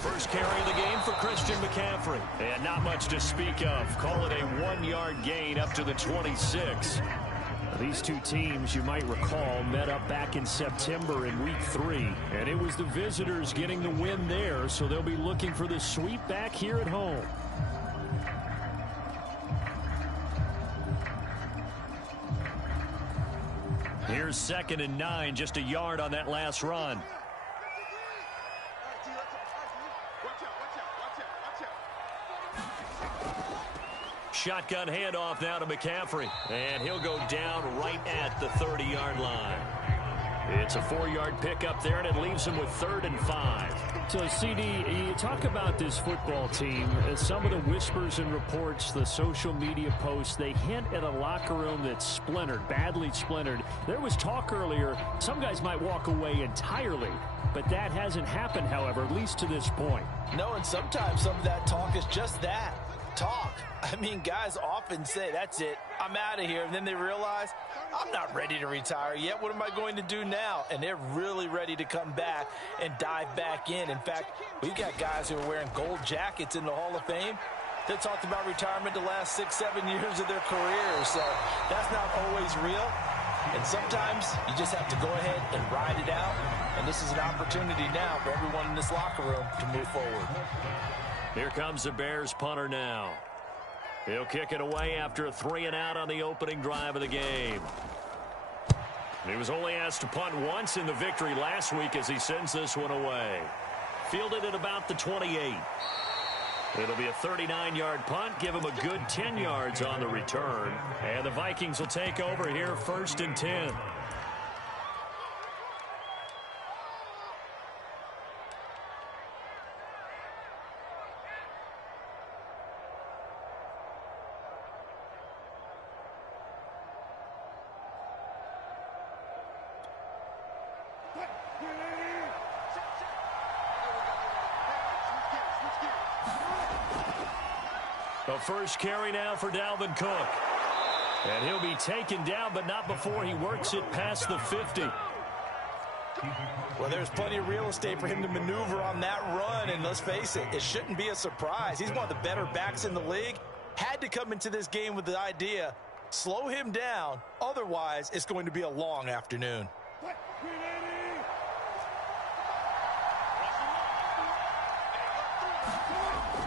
First carry of the game for Christian McCaffrey. And not much to speak of. Call it a 1-yard gain up to the 26. These two teams, you might recall, met up back in September in Week 3. And it was the visitors getting the win there, so they'll be looking for the sweep back here at home. Here's 2nd and 9, just a yard on that last run. Shotgun handoff now to McCaffrey. And he'll go down right at the 30-yard line. It's a 4-yard pickup there, and it leaves him with 3rd and 5. So, CD, you talk about this football team. Some of the whispers and reports, the social media posts, they hint at a locker room that's splintered, badly splintered. There was talk earlier, some guys might walk away entirely. But that hasn't happened, however, at least to this point. No, and sometimes some of that talk is just that, talk. I mean, guys often say, that's it, I'm out of here. And then they realize, I'm not ready to retire yet. What am I going to do now? And they're really ready to come back and dive back in. In fact, we've got guys who are wearing gold jackets in the Hall of Fame that talked about retirement the last 6, 7 years of their careers. So that's not always real. And sometimes you just have to go ahead and ride it out. And this is an opportunity now for everyone in this locker room to move forward. Here comes the Bears punter now. He'll kick it away after a 3-and-out on the opening drive of the game. He was only asked to punt once in the victory last week as he sends this one away. Fielded at about the 28. It'll be a 39-yard punt. Give him a good 10 yards on the return. And the Vikings will take over here 1st and 10. The first carry now for Dalvin Cook. And he'll be taken down, but not before he works it past the 50. Well, there's plenty of real estate for him to maneuver on that run. And let's face it, it shouldn't be a surprise. He's one of the better backs in the league. Had to come into this game with the idea, slow him down. Otherwise, it's going to be a long afternoon.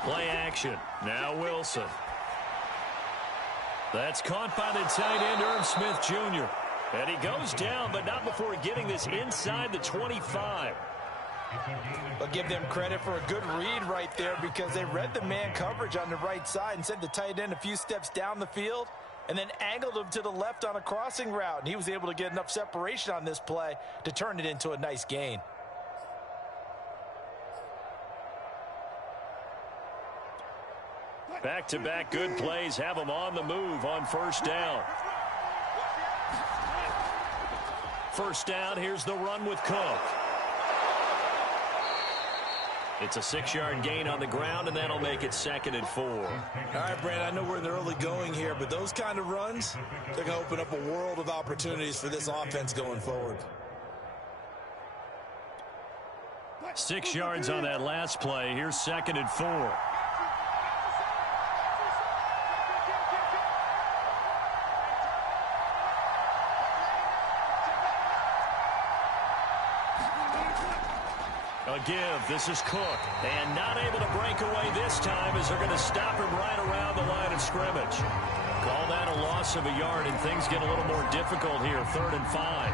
Play action. Now Wilson. That's caught by the tight end, Irv Smith Jr. And he goes down, but not before getting this inside the 25. But give them credit for a good read right there because they read the man coverage on the right side and sent the tight end a few steps down the field and then angled him to the left on a crossing route. And he was able to get enough separation on this play to turn it into a nice gain. Back-to-back good plays have him on the move on 1st down. 1st down, here's the run with Cook. It's a 6-yard gain on the ground, and that'll make it 2nd and 4. All right, Brad, I know we're in the early going here, but those kind of runs, they're going to open up a world of opportunities for this offense going forward. 6 yards on that last play. Here's 2nd and 4. A give. This is Cook. And not able to break away this time as they're going to stop him right around the line of scrimmage. Call that a loss of a yard, and things get a little more difficult here. 3rd and 5.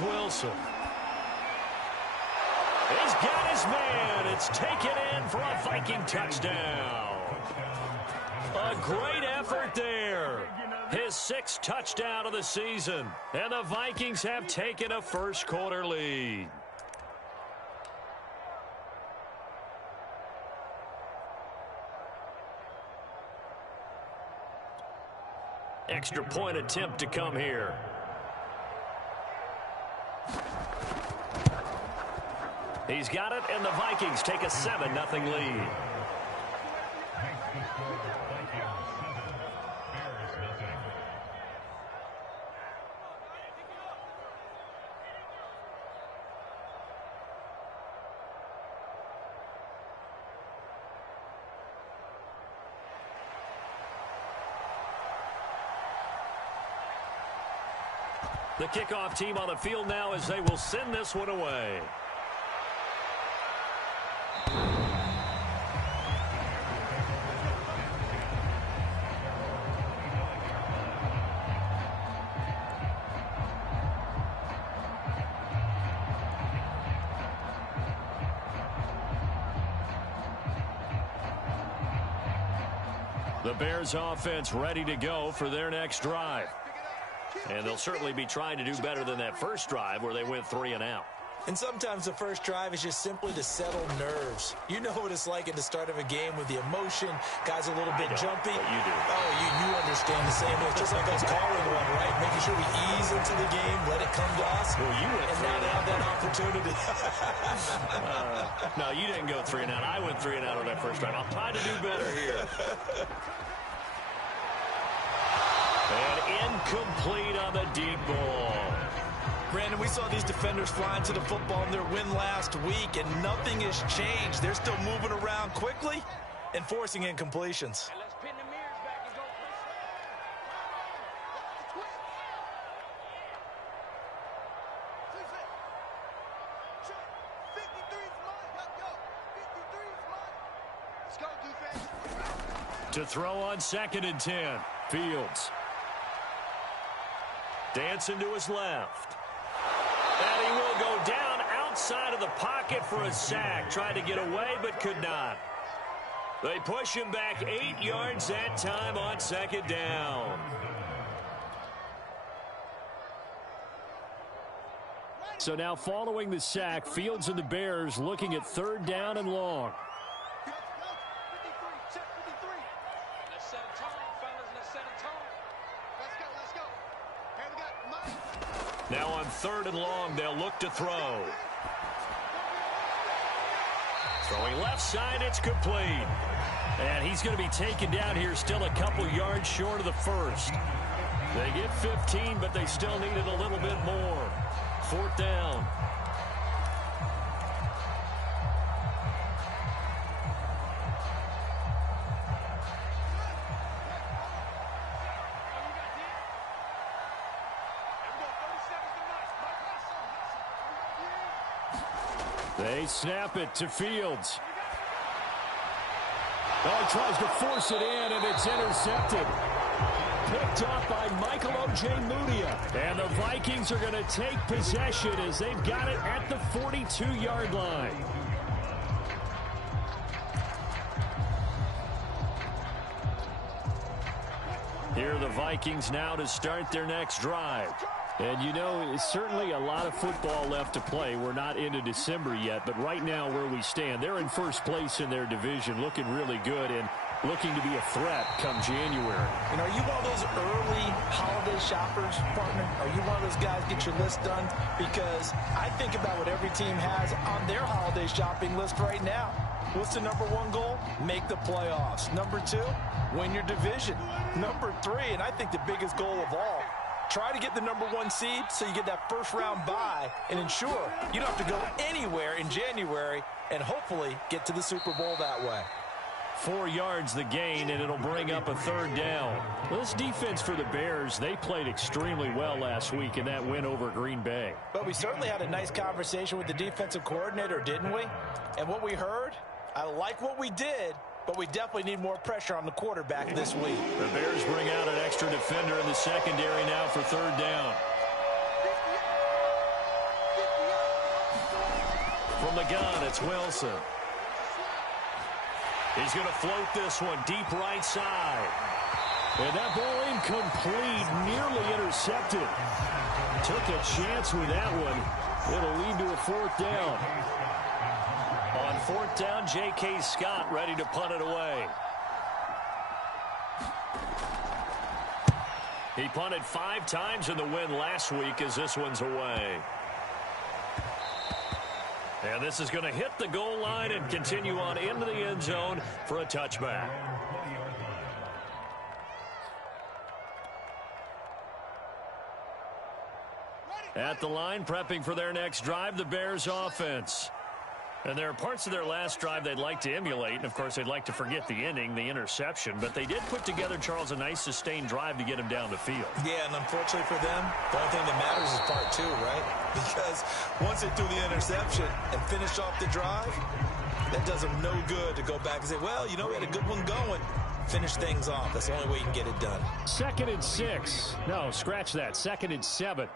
Wilson. He's got his man. It's taken in for a Viking touchdown. A great effort there. His 6th touchdown of the season. And the Vikings have taken a first-quarter lead. Extra point attempt to come here. He's got it, and the Vikings take a 7-0 lead. The kickoff team on the field now as they will send this one away. The Bears offense ready to go for their next drive. And they'll certainly be trying to do better than that first drive where they went 3 and out. And sometimes the first drive is just simply to settle nerves. You know what it's like at the start of a game with the emotion, guys a little bit jumpy. But you do. Oh, you understand the same way. It's just like us calling one, right? Making sure we ease into the game, let it come to us. Well, you went and now they have that opportunity. No, you didn't go 3 and out. I went 3 and out on that first drive. I'll try to do better here. And incomplete on the deep ball. Brandon, we saw these defenders flying to the football in their win last week, and nothing has changed. They're still moving around quickly and forcing incompletions. Let's pin the mirrors back and go. Let's go, defense. To throw on 2nd and 10. Fields. Dancing to his left. And he will go down outside of the pocket for a sack. Tried to get away, but could not. They push him back 8 yards that time on 2nd down. So now following the sack, Fields and the Bears looking at 3rd down and long. Let's set a tone, fellas. Let's set a tone. Let's go. Here we go. Now on 3rd and long, they'll look to throw. Throwing left side, it's complete. And he's going to be taken down here still a couple yards short of the first. They get 15, but they still needed a little bit more. 4th down. They snap it to Fields. Oh, he tries to force it in, and it's intercepted. Picked off by Michael Ojemudia. And the Vikings are going to take possession as they've got it at the 42-yard line. Here are the Vikings now to start their next drive. And, you know, it's certainly a lot of football left to play. We're not into December yet, but right now where we stand, they're in first place in their division, looking really good and looking to be a threat come January. And are you one of those early holiday shoppers, partner? Are you one of those guys get your list done? Because I think about what every team has on their holiday shopping list right now. What's the #1 goal? Make the playoffs. #2, win your division. #3, and I think the biggest goal of all, try to get the #1 seed so you get that first-round bye and ensure you don't have to go anywhere in January and hopefully get to the Super Bowl that way. 4 yards the gain, and it'll bring up a 3rd down. Well, this defense for the Bears, they played extremely well last week in that win over Green Bay. But we certainly had a nice conversation with the defensive coordinator, didn't we? And what we heard, I like what we did, but we definitely need more pressure on the quarterback this week. The Bears bring out an extra defender in the secondary now for 3rd down. From the gun, it's Wilson. He's going to float this one deep right side. And that ball incomplete, nearly intercepted. Took a chance with that one. It'll lead to a 4th down. On 4th down, J.K. Scott ready to punt it away. He punted 5 times in the win last week as this one's away. And this is going to hit the goal line and continue on into the end zone for a touchback. At the line, prepping for their next drive, the Bears offense. And there are parts of their last drive they'd like to emulate. And, of course, they'd like to forget the inning, the interception. But they did put together, Charles, a nice sustained drive to get him down the field. Yeah, and unfortunately for them, the only thing that matters is part 2, right? Because once they threw the interception and finished off the drive, that does them no good to go back and say, well, you know, we had a good one going. Finish things off. That's the only way you can get it done. 2nd and 6. No, scratch that. 2nd and 7.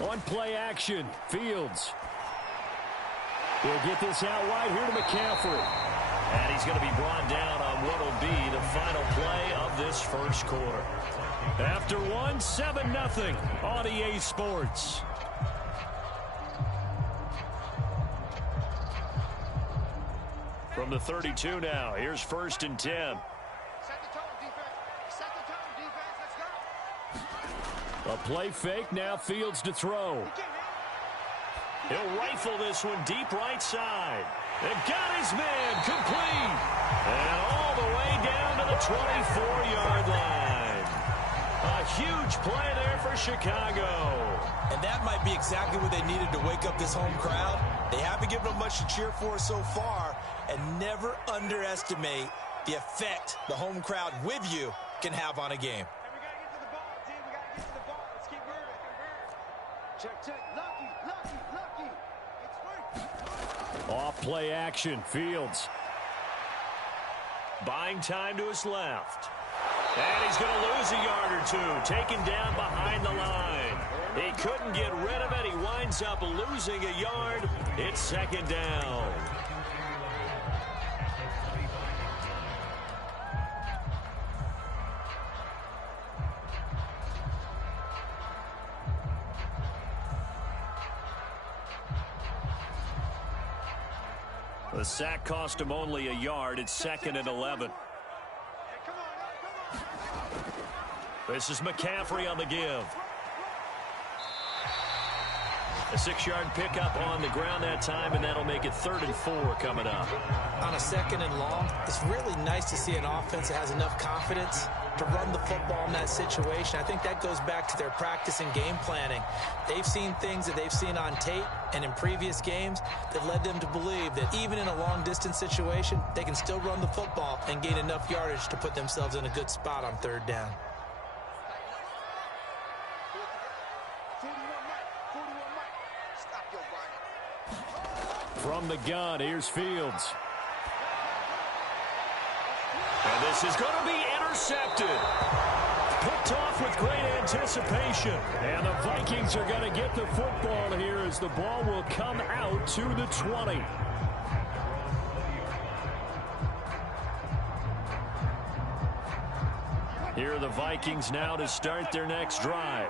On play action, Fields. He'll get this out wide here to McCaffrey. And he's going to be brought down on what will be the final play of this first quarter. After 7-0 on EA Sports. From the 32 now, here's 1st and 10. Set the tone, defense. Set the tone, defense. Let's go. A play fake, now Fields to throw. He'll rifle this one deep right side. And got his man complete. And all the way down to the 24-yard line. A huge play there for Chicago. And that might be exactly what they needed to wake up this home crowd. They haven't given them much to cheer for so far. And never underestimate the effect the home crowd with you can have on a game. And we got to get to the ball, team. We got to get to the ball. Let's keep moving. Check, check. Lucky, lucky, lucky. It's free. Off play action, Fields. Buying time to his left. And he's going to lose a yard or two. Taken down behind the line. He couldn't get rid of it. He winds up losing a yard. It's 2nd down. The sack cost him only a yard. It's 2nd and 11. This is McCaffrey on the give. A 6-yard pickup on the ground that time, and that'll make it 3rd and 4 coming up. On a 2nd and long, it's really nice to see an offense that has enough confidence to run the football in that situation. I think that goes back to their practice and game planning. They've seen things that they've seen on tape and in previous games that led them to believe that even in a long-distance situation, they can still run the football and gain enough yardage to put themselves in a good spot on 3rd down. From the gun, here's Fields. And this is going to be intercepted. Picked off with great anticipation. And the Vikings are going to get the football here as the ball will come out to the 20. Here are the Vikings now to start their next drive.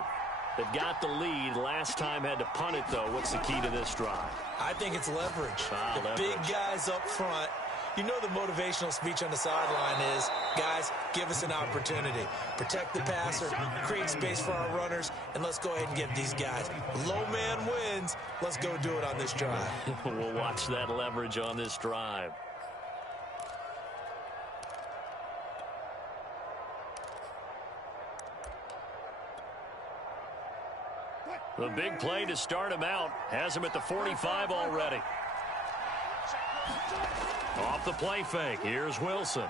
They've got the lead. Last time had to punt it, though. What's the key to this drive? I think it's leverage. The Leverage. big guys up front. You know the motivational speech on the sideline is, guys, give us an opportunity. Protect the passer, create space for our runners, and let's go ahead and get these guys. Low man wins. Let's go do it on this drive. We'll watch that leverage on this drive. The big play to start him out has him at the 45 already. Off the play fake. Here's Wilson.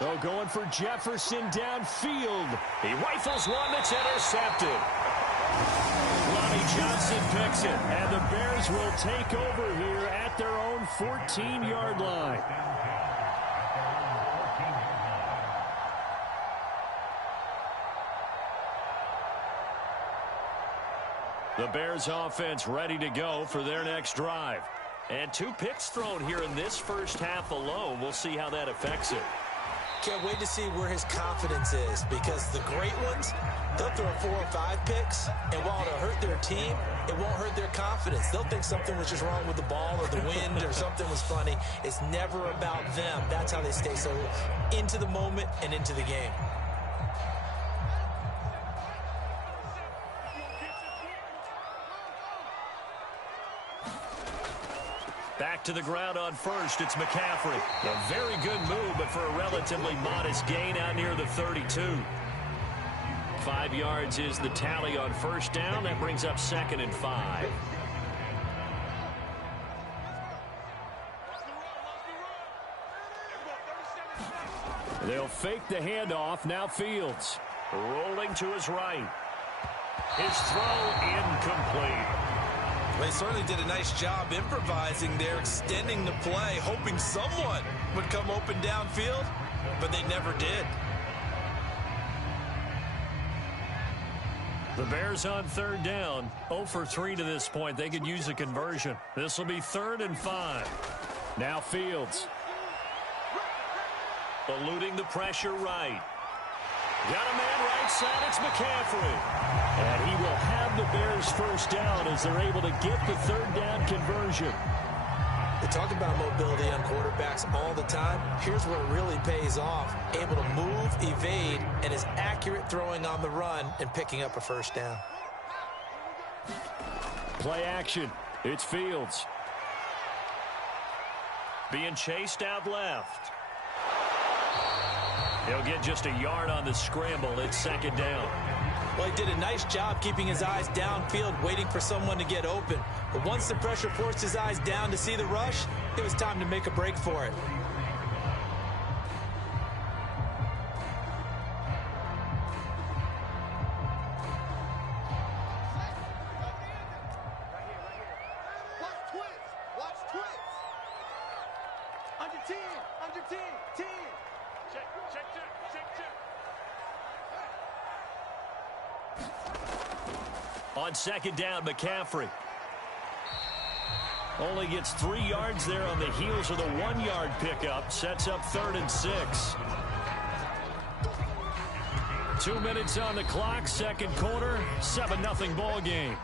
Oh, going for Jefferson downfield. He rifles one that's intercepted. Lonnie Johnson picks it, and the Bears will take over here at their own 14-yard line. The Bears offense ready to go for their next drive. And 2 picks thrown here in this first half alone. We'll see how that affects it. Can't wait to see where his confidence is, because the great ones, they'll throw 4 or 5 picks, and while it'll hurt their team, it won't hurt their confidence. They'll think something was just wrong with the ball or the wind or something was funny. It's never about them. That's how they stay so into the moment and into the game. Back to the ground on first, it's McCaffrey. A very good move, but for a relatively modest gain out near the 32. 5 yards is the tally on first down. That brings up 2nd and 5. They'll fake the handoff. Now Fields rolling to his right. His throw incomplete. They certainly did a nice job improvising there, extending the play, hoping someone would come open downfield, but they never did. The Bears on 3rd down, 0 for 3 to this point. They could use a conversion. This will be 3rd and 5. Now Fields. Eluding the pressure right. Got a man right side, it's McCaffrey. And he will have the Bears first down as they're able to get the 3rd down conversion. They talk about mobility on quarterbacks all the time. Here's where it really pays off. Able to move, evade, and is accurate throwing on the run and picking up a first down. Play action. It's Fields. Being chased out left. He'll get just a yard on the scramble. It's 2nd down. Well, he did a nice job keeping his eyes downfield, waiting for someone to get open. But once the pressure forced his eyes down to see the rush, it was time to make a break for it. Watch twins. Watch twins. Under 10. Under 10. 10. Check. On 2nd down, McCaffrey. Only gets 3 yards there on the heels of the 1-yard pickup. Sets up 3rd and 6. 2 minutes on the clock, 2nd quarter, 7-0 ball game.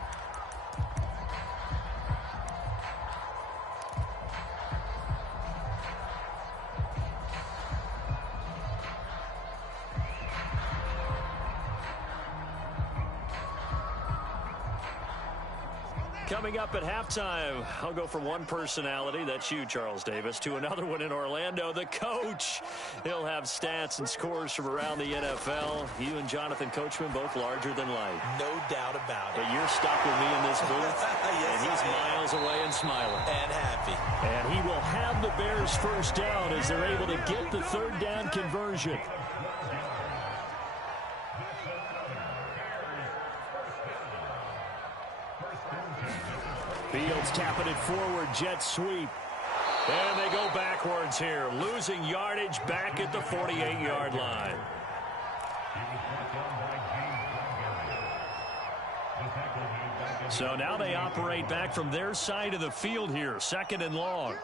Coming up at halftime, I'll go from one personality, that's you, Charles Davis, to another one in Orlando, the coach. He'll have stats and scores from around the NFL. You and Jonathan Coachman, both larger than life. No doubt about it. But you're stuck with me in this booth, Yes, and he's miles away and smiling. And happy. And he will have the Bears first down as they're able to get the 3rd down conversion. Fields tapping it forward, jet sweep. And they go backwards here, losing yardage back at the 48-yard line. So now they operate back from their side of the field here, 2nd and long.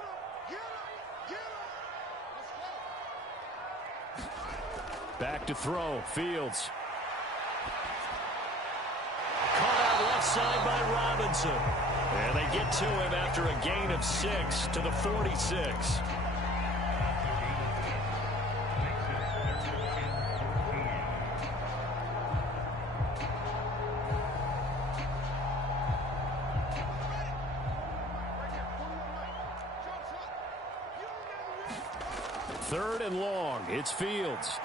Back to throw, Fields. Caught out left side by Robinson. And they get to him after a gain of 6 to the 46. Third and long, it's Fields.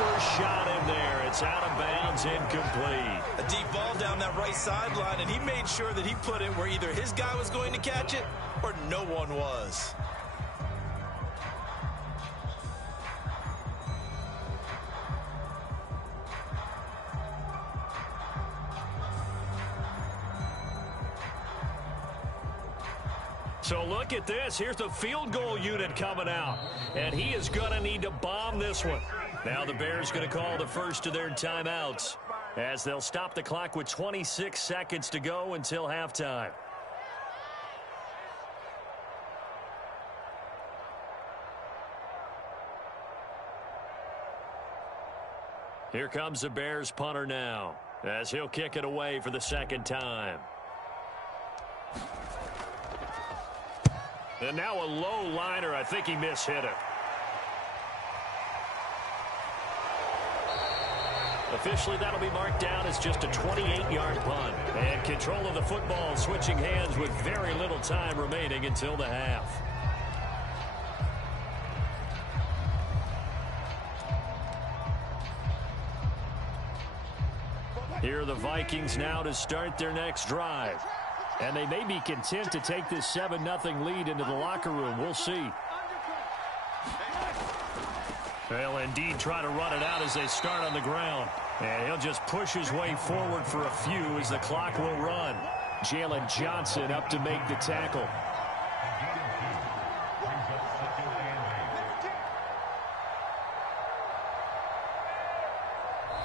Overshot him there. It's out of bounds, incomplete. A deep ball down that right sideline, and he made sure that he put it where either his guy was going to catch it or no one was. So look at this. Here's the field goal unit coming out. And he is going to need to bomb this one. Now the Bears going to call the first of their timeouts as they'll stop the clock with 26 seconds to go until halftime. Here comes the Bears punter now. as he'll kick it away for the second time. And now a low liner. I think he mishit it. Officially, that'll be marked down as just a 28-yard punt. And control of the football switching hands with very little time remaining until the half. Here are the Vikings now to start their next drive. And they may be content to take this 7-0 lead into the locker room. We'll see. They'll indeed try to run it out as they start on the ground. And he'll just push his way forward for a few as the clock will run. Jalen Johnson up to make the tackle.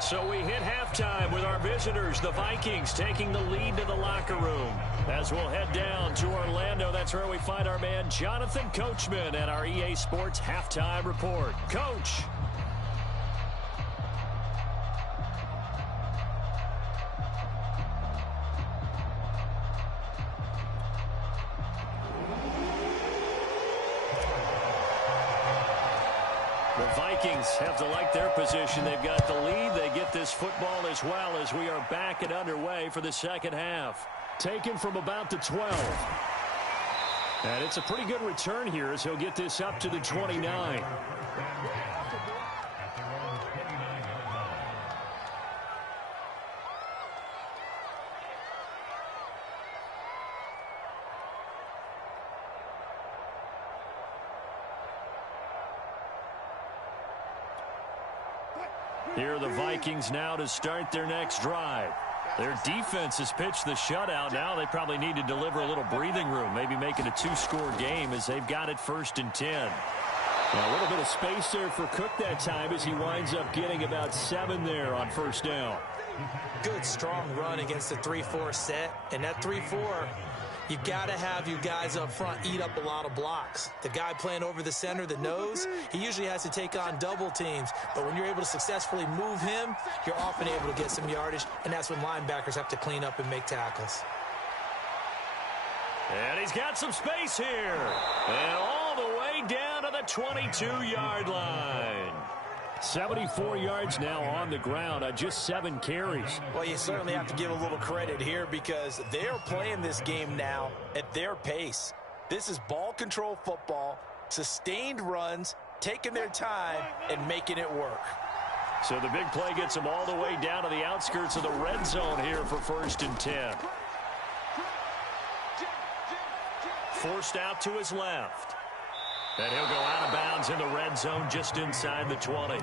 So we hit halftime with our visitors, the Vikings, taking the lead to the locker room. As we'll head down to Orlando, that's where we find our man Jonathan Coachman at our EA Sports Halftime Report. Coach. The Vikings have to like their position. They've got the lead. They get this football as well as we are back and underway for the second half. Taken from about the 12. And it's a pretty good return here as he'll get this up to the 29. Here are the Vikings now to start their next drive. Their defense has pitched the shutout. Now they probably need to deliver a little breathing room, maybe make it a 2-score game as they've got it 1st and 10. A little bit of space there for Cook that time as he winds up getting about 7 there on 1st down. Good, strong run against the 3-4 set. And that 3-4, you got to have you guys up front eat up a lot of blocks. The guy playing over the center, the nose, he usually has to take on double teams. But when you're able to successfully move him, you're often able to get some yardage, and that's when linebackers have to clean up and make tackles. And he's got some space here. And all the way down to the 22-yard line. 74 yards now on the ground on just 7 carries. Well, you certainly have to give a little credit here because they're playing this game now at their pace. This is ball control football, sustained runs, taking their time, and making it work. So the big play gets them all the way down to the outskirts of the red zone here for 1st and 10. Forced out to his left. And he'll go out of bounds in the red zone just inside the 20.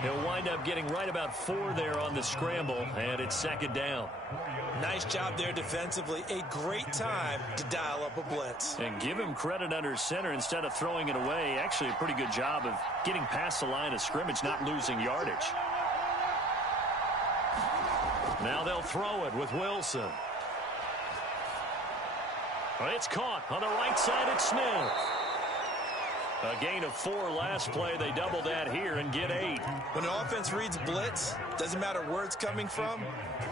He'll wind up getting right about 4 there on the scramble, and it's 2nd down. Nice job there defensively. A great time to dial up a blitz. And give him credit under center instead of throwing it away. Actually a pretty good job of getting past the line of scrimmage, not losing yardage. Now they'll throw it with Wilson. It's caught on the right side at Smith. A gain of 4 last play. They double that here and get 8. When the offense reads blitz, doesn't matter where it's coming from,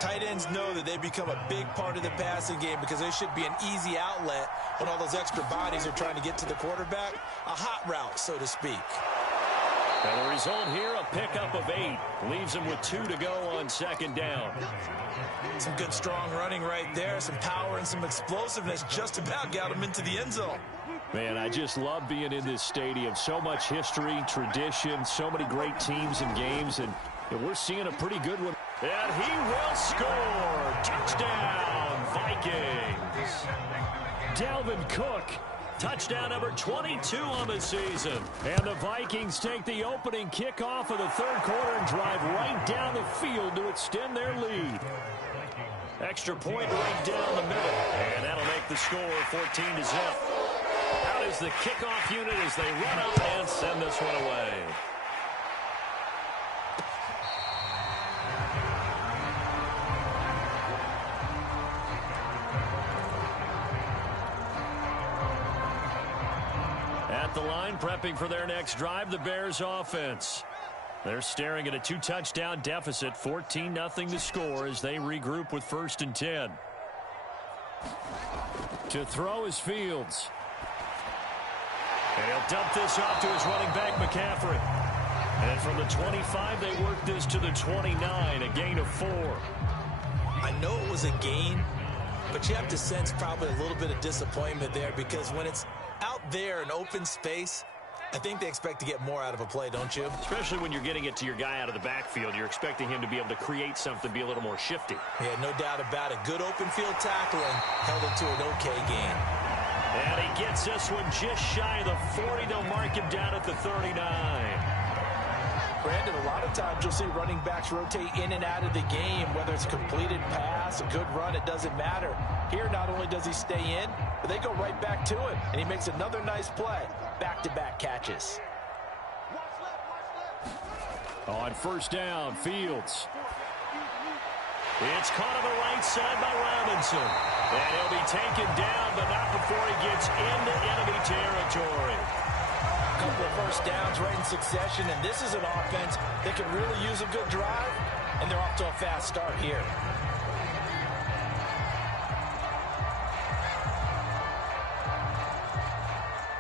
tight ends know that they become a big part of the passing game because they should be an easy outlet when all those extra bodies are trying to get to the quarterback. A hot route, so to speak. And the result here, a pickup of 8. Leaves them with 2 to go on 2nd down. Some good strong running right there. Some power and some explosiveness just about got them into the end zone. Man, I just love being in this stadium. So much history, tradition, so many great teams and games, and we're seeing a pretty good one. And he will score. Touchdown, Vikings. Dalvin Cook. Touchdown number 22 on the season. And the Vikings take the opening kickoff of the 3rd quarter and drive right down the field to extend their lead. Extra point right down the middle. And that'll make the score 14-0. Out is the kickoff unit as they run up and send this one away. At the line, prepping for their next drive, the Bears offense. They're staring at a 2-touchdown deficit, 14-0 to score as they regroup with 1st and 10. To throw is Fields. And he'll dump this off to his running back, McCaffrey. And from the 25, they work this to the 29, a gain of 4. I know it was a gain, but you have to sense probably a little bit of disappointment there because when it's out there in open space, I think they expect to get more out of a play, don't you? Especially when you're getting it to your guy out of the backfield. You're expecting him to be able to create something, be a little more shifty. Yeah, no doubt about it. Good open field tackling held it to an okay gain. And he gets this one just shy of the 40. They'll mark him down at the 39. Brandon, a lot of times you'll see running backs rotate in and out of the game, whether it's a completed pass, a good run, it doesn't matter. Here, not only does he stay in, but they go right back to him, and he makes another nice play. Back-to-back catches. On 1st down, Fields. It's caught on the right side by Robinson. And he'll be taken down, but not before he gets into enemy territory. A couple of 1st downs right in succession, and this is an offense that can really use a good drive, and they're off to a fast start here.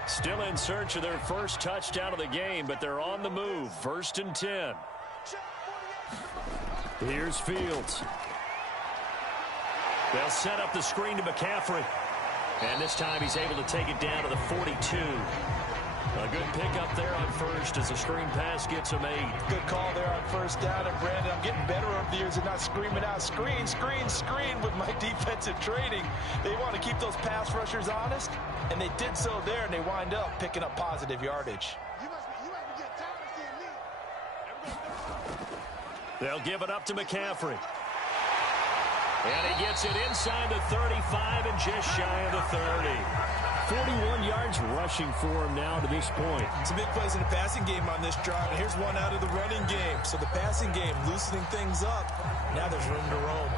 Still in search of their 1st touchdown of the game, but they're on the move. 1st and 10. Here's Fields. They'll set up the screen to McCaffrey. And this time he's able to take it down to the 42. A good pickup there on 1st as the screen pass gets him 8. Good call there on 1st down. And, Brandon, I'm getting better over the years and not screaming out, screen, screen, screen with my defensive training. They want to keep those pass rushers honest, and they did so there, and they wind up picking up positive yardage. They'll give it up to McCaffrey. And he gets it inside the 35 and just shy of the 30. 41 yards rushing for him now to this point. Some big plays in the passing game on this drive, and here's one out of the running game. So the passing game loosening things up. Now there's room to roam.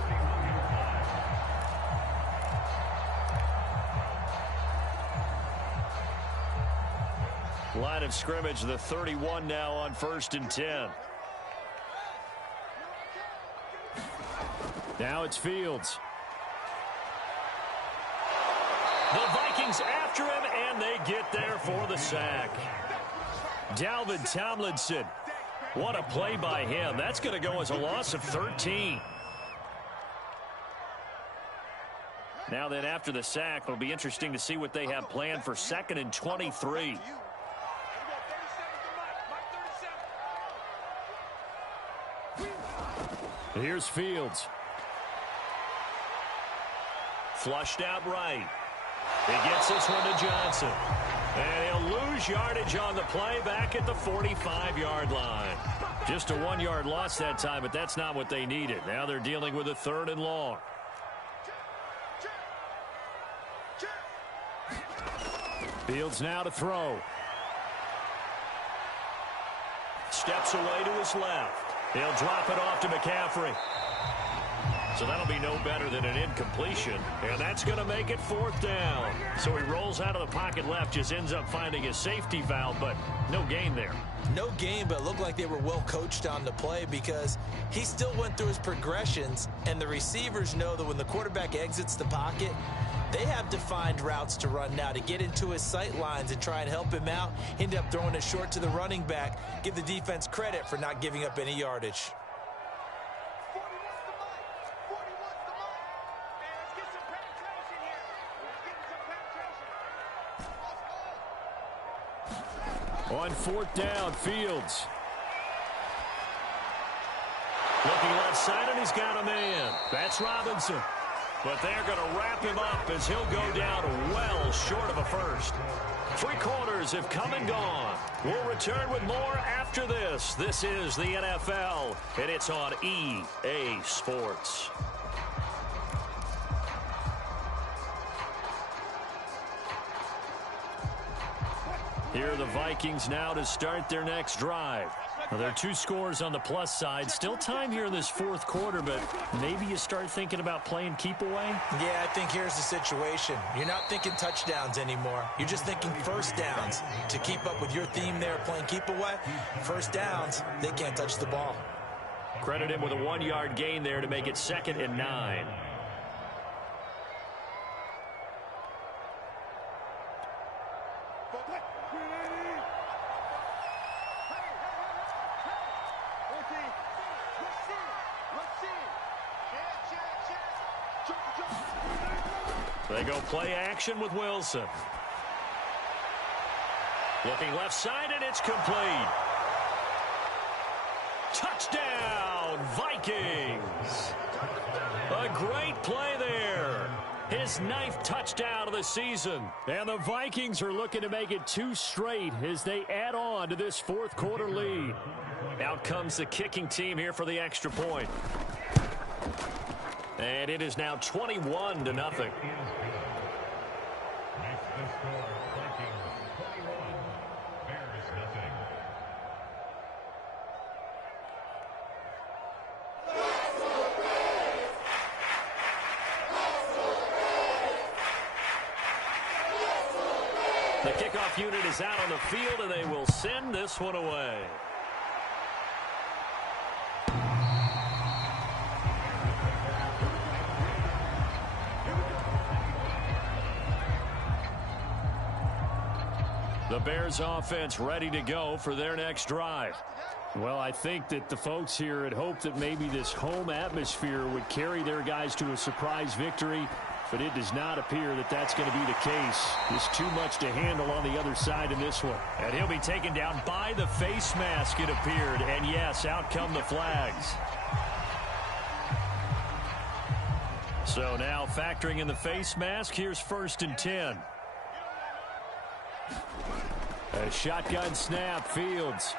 Line of scrimmage, the 31 now on 1st and 10. Now it's Fields. The Vikings after him, and they get there for the sack. Dalvin Tomlinson. What a play by him. That's going to go as a loss of 13. Now then, after the sack, it'll be interesting to see what they have planned for 2nd and 23. Here's Fields. Flushed out right. He gets this one to Johnson. And he'll lose yardage on the play back at the 45-yard line. Just a 1-yard loss that time, but that's not what they needed. Now they're dealing with a 3rd and long. Fields now to throw. Steps away to his left. He'll drop it off to McCaffrey. So that'll be no better than an incompletion. And that's going to make it 4th down. So he rolls out of the pocket left, just ends up finding a safety valve, but no gain there. No gain, but it looked like they were well coached on the play because he still went through his progressions, and the receivers know that when the quarterback exits the pocket, they have defined routes to run now to get into his sight lines and try and help him out. He ended up throwing it short to the running back. Give the defense credit for not giving up any yardage. On 4th down, Fields. Looking left side, and he's got a man. That's Robinson. But they're going to wrap him up as he'll go down well short of a first. 3 quarters have come and gone. We'll return with more after this. This is the NFL, and it's on EA Sports. Here are the Vikings now to start their next drive. Well, there are 2 scores on the plus side. Still time here in this fourth quarter, but maybe you start thinking about playing keep away? Yeah, I think here's the situation. You're not thinking touchdowns anymore. You're just thinking first downs. To keep up with your theme there, playing keep away, first downs, they can't touch the ball. Credit him with a 1-yard gain there to make it 2nd and 9. They go play action with Wilson. Looking left side, and it's complete. Touchdown, Vikings. A great play there. His 9th touchdown of the season. And the Vikings are looking to make it 2 straight as they add on to this fourth quarter lead. Out comes the kicking team here for the extra point. And it is now 21-0. The kickoff unit is out on the field, and they will send this one away. The Bears offense ready to go for their next drive. Well, I think that the folks here had hoped that maybe this home atmosphere would carry their guys to a surprise victory, but it does not appear that that's going to be the case. There's too much to handle on the other side in this one. And he'll be taken down by the face mask, it appeared. And yes, out come the flags. So now factoring in the face mask, here's 1st and 10. A shotgun snap, Fields.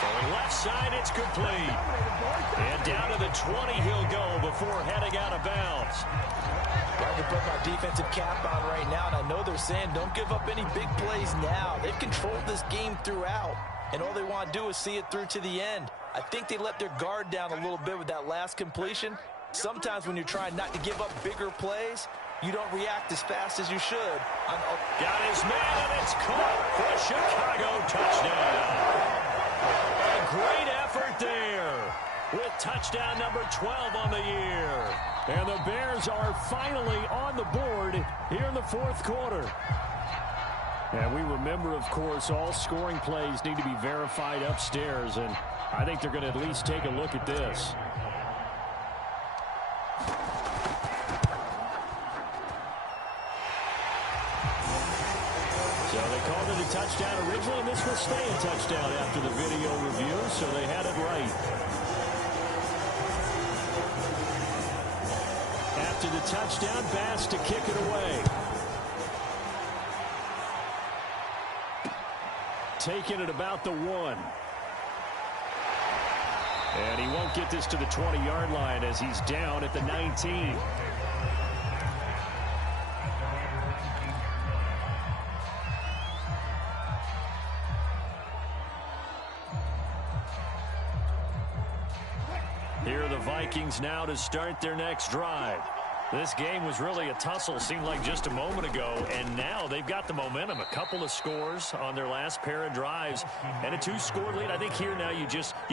Throwing left side, it's complete. And down to the 20 he'll go before heading out of bounds. I can put my defensive cap on right now, and I know they're saying don't give up any big plays now. They've controlled this game throughout, and all they want to do is see it through to the end. I think they let their guard down a little bit with that last completion. Sometimes when you're trying not to give up bigger plays, you don't react as fast as you should. Got his man, and it's caught for a Chicago touchdown. A great effort there with touchdown number 12 on the year. And the Bears are finally on the board here in the fourth quarter. And we remember, of course, all scoring plays need to be verified upstairs, and I think they're going to at least take a look at this. So they called it a touchdown originally, and this will stay a touchdown after the video review, so they had it right. After the touchdown, Bass to kick it away. Taking it about the 1. And he won't get this to the 20-yard line as he's down at the 19. Here are the Vikings now to start their next drive. This game was really a tussle, seemed like just a moment ago, and now they've got the momentum. A couple of scores on their last pair of drives, and a 2-score lead. I think here now you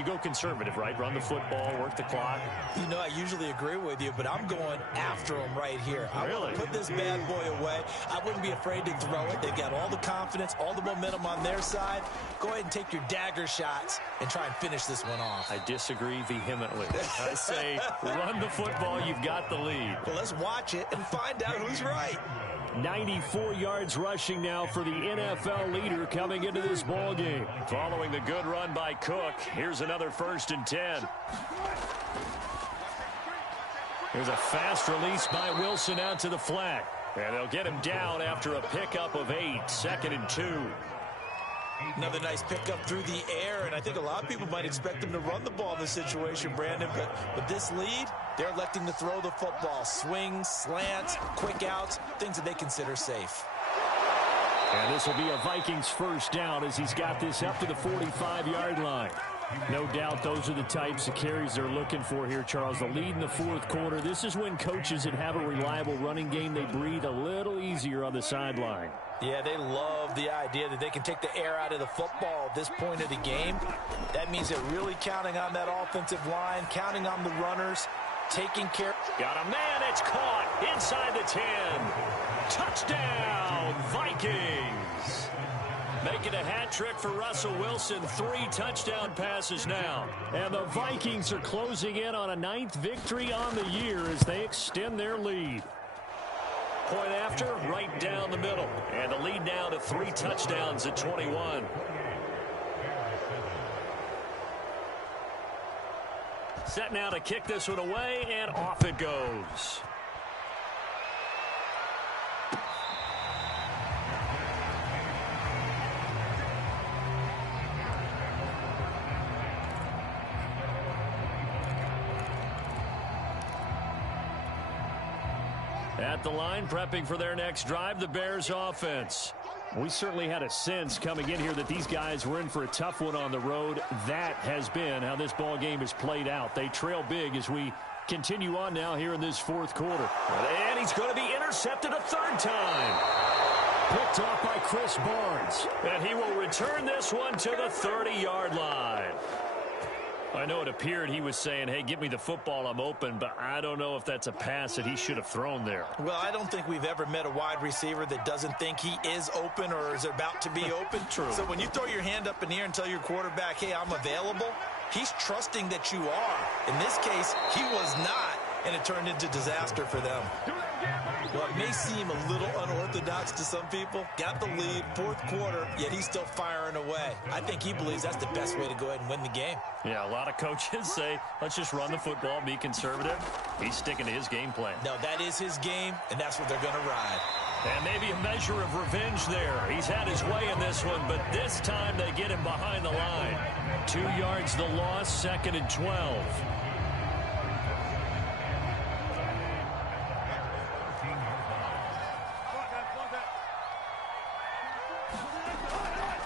go conservative, right? Run the football, work the clock. You know, I usually agree with you, but I'm going after them right here. I want to put this bad boy away. I wouldn't be afraid to throw it. They've got all the confidence, all the momentum on their side. Go ahead and take your dagger shots and try and finish this one off. I disagree vehemently. I say run the football. You've got the lead. Well, let's watch it and find out who's right. 94 yards rushing now for the NFL leader coming into this ball game. Following the good run by Cook, here's another 1st and 10. Here's a fast release by Wilson out to the flat. And they'll get him down after a pickup of 8, 2nd and 2. Another nice pickup through the air, and I think a lot of people might expect them to run the ball in this situation, Brandon, but with this lead, they're electing to throw the football. Swings, slants, quick outs, things that they consider safe. And this will be a Vikings first down as he's got this up to the 45-yard line. No doubt those are the types of carries they're looking for here, Charles. The lead in the fourth quarter. This is when coaches that have a reliable running game, they breathe a little easier on the sideline. Yeah, they love the idea that they can take the air out of the football at this point of the game. That means they're really counting on that offensive line, counting on the runners, taking care. Got a man, it's caught inside the 10. Touchdown, Vikings. Making a hat trick for Russell Wilson. 3 touchdown passes now. And the Vikings are closing in on a 9th victory on the year as they extend their lead. Point after, right down the middle. And the lead now to 3 touchdowns at 21. Set now to kick this one away, and off it goes. At the line, prepping for their next drive, the Bears offense. We certainly had a sense coming in here that these guys were in for a tough one on the road. That has been how this ball game has played out. They trail big as we continue on now here in this fourth quarter. And he's going to be intercepted a 3rd time. Picked off by Chris Barnes. And he will return this one to the 30-yard line. I know it appeared he was saying, hey, give me the football, I'm open, but I don't know if that's a pass that he should have thrown there. Well, I don't think we've ever met a wide receiver that doesn't think he is open or is about to be open. True. So when you throw your hand up in the air and tell your quarterback, hey, I'm available, he's trusting that you are. In this case, he was not, and it turned into disaster for them. Well, it may seem a little unorthodox to some people. Got the lead, 4th quarter, yet he's still firing away. I think he believes that's the best way to go ahead and win the game. Yeah, a lot of coaches say, let's just run the football, be conservative. He's sticking to his game plan. No, that is his game, and that's what they're going to ride. And maybe a measure of revenge there. He's had his way in this one, but this time they get him behind the line. 2 yards the loss, 2nd and 12.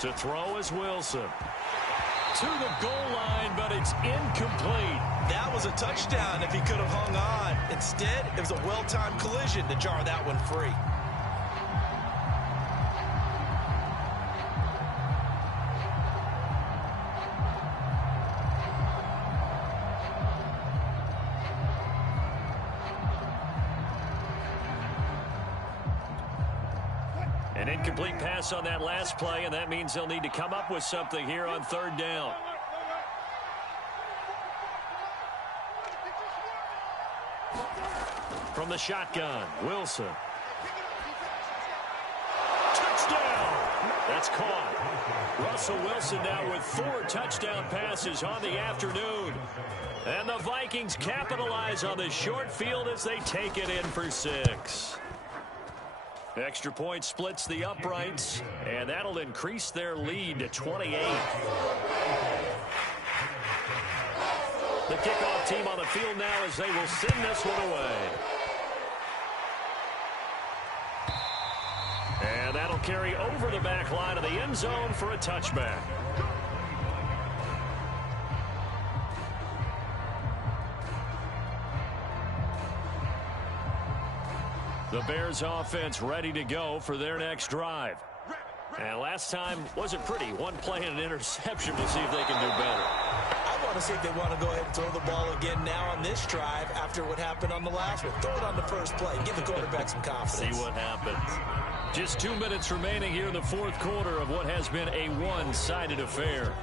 To throw is Wilson. To the goal line, but it's incomplete. That was a touchdown if he could have hung on. Instead, it was a well-timed collision to jar that one free. An incomplete pass on that last play, and that means they'll need to come up with something here on 3rd down. From the shotgun, Wilson. Touchdown! That's caught. Russell Wilson now with 4 touchdown passes on the afternoon. And the Vikings capitalize on the short field as they take it in for 6. Extra point splits the uprights, and that'll increase their lead to 28. The kickoff team on the field now as they will send this one away. And that'll carry over the back line of the end zone for a touchback. The Bears offense ready to go for their next drive. And last time wasn't pretty. One play and an interception. We'll see if they can do better. I want to see if they want to go ahead and throw the ball again now on this drive after what happened on the last one. Throw it on the first play. Give the quarterback some confidence. See what happens. Just 2 minutes remaining here in the fourth quarter of what has been a one-sided affair.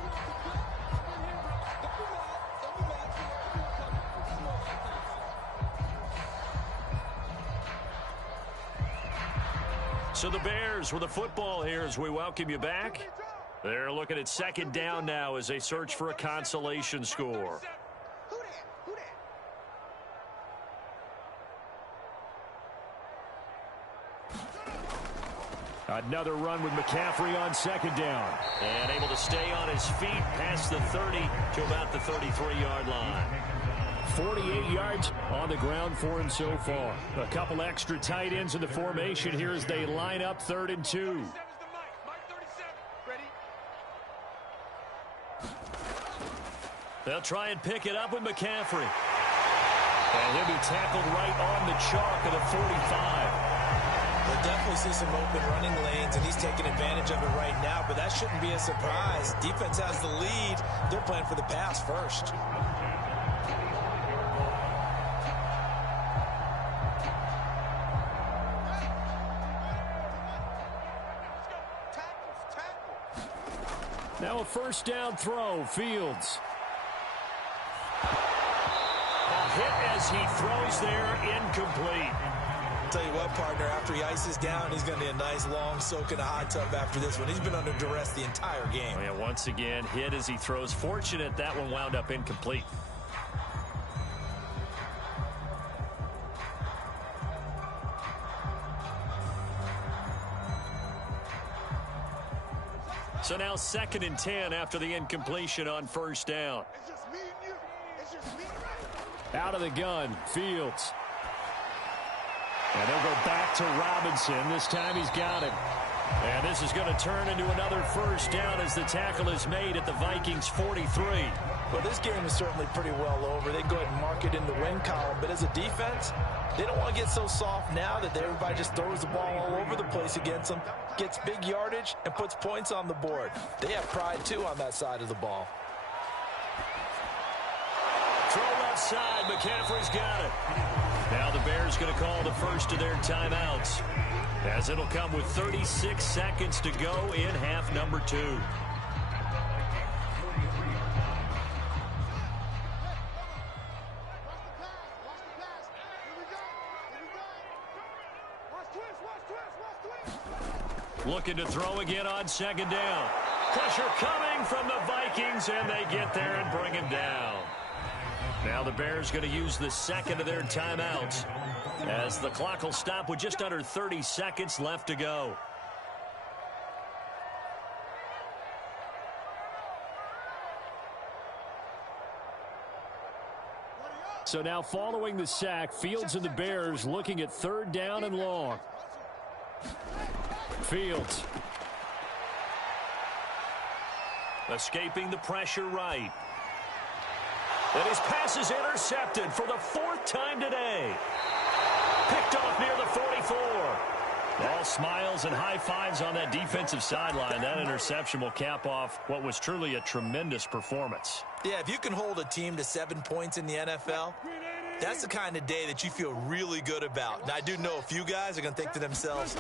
So the Bears with the football here as we welcome you back. They're looking at 2nd down now as they search for a consolation score. Another run with McCaffrey on 2nd down. And able to stay on his feet past the 30 to about the 33-yard line. 48 yards on the ground for him so far. A couple extra tight ends in the formation here as they line up 3rd and 2. They'll try and pick it up with McCaffrey. And he'll be tackled right on the chalk of the 45. We'll definitely see some open running lanes, and he's taking advantage of it right now, but that shouldn't be a surprise. Defense has the lead. They're playing for the pass first. Now a first down throw, Fields. A hit as he throws there, incomplete. Tell you what, partner, after he ices down, he's going to need a nice long soak in a hot tub after this one. He's been under duress the entire game. Oh, yeah, once again, hit as he throws. Fortunate that one wound up incomplete. So now 2nd and 10 after the incompletion on first down. It's just me and you. It's just me. Out of the gun, Fields. And they'll go back to Robinson. This time he's got it. And this is going to turn into another first down as the tackle is made at the Vikings 43. Well, this game is certainly pretty well over. They go ahead and mark it in the win column. But as a defense, they don't want to get so soft now that everybody just throws the ball all over the place against them, gets big yardage, and puts points on the board. They have pride, too, on that side of the ball. Throw left side. McCaffrey's got it. Now the Bears going to call the first of their timeouts, as it'll come with 36 seconds to go in half number 2. Looking to throw again on 2nd down. Pressure coming from the Vikings, and they get there and bring him down. Now the Bears going to use the 2nd of their timeouts, as the clock will stop with just under 30 seconds left to go. So now following the sack, Fields and the Bears looking at 3rd down and long. Fields. Escaping the pressure right. And his pass is intercepted for the 4th time today. Picked off near the 44. All smiles and high fives on that defensive sideline. That interception will cap off what was truly a tremendous performance. Yeah, if you can hold a team to 7 points in the NFL, that's the kind of day that you feel really good about. And I do know a few guys are going to think to themselves,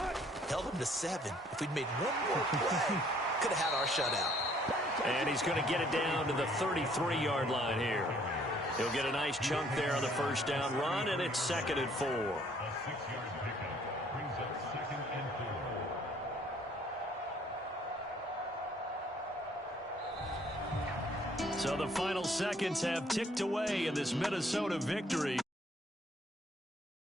held them to 7. If we'd made one more play, could have had our shutout. And he's going to get it down to the 33-yard line here. He'll get a nice chunk there on the first down run, and it's 2nd and 4. So the final seconds have ticked away in this Minnesota victory.